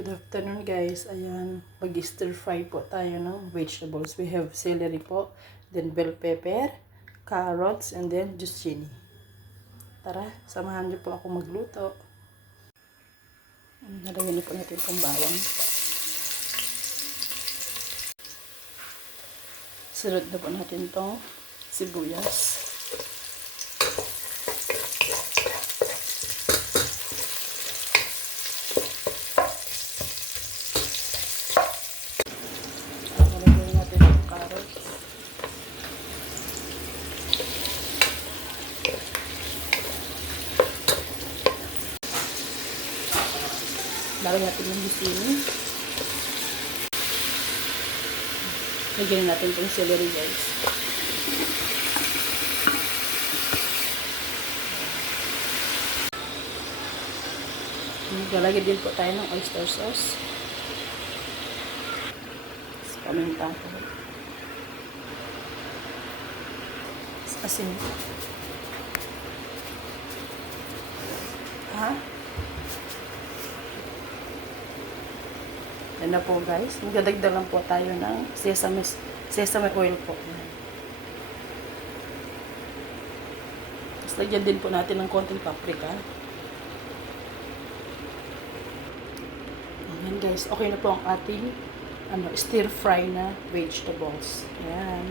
Good afternoon guys. Ayan, mag-stir fry po tayo ng vegetables. We have celery po, then bell pepper, carrots, and then zucchini. Tara, samahan niyo po ako magluto. Nalagyan niyo po natin itong bawang. Sunod na po natin itong sibuyas. Lagyan natin yung zucchini. Lagyan natin itong celery guys. Lalagyan din po tayo ng oyster sauce. Paminta po. Asin. Ha? Yan na po guys. Magdadagdag lang po tayo ng sesame oil po. Tapos lagyan din po natin ng konting paprika. Ayan guys. Okay na po ang ating stir fry na vegetables. Ayan.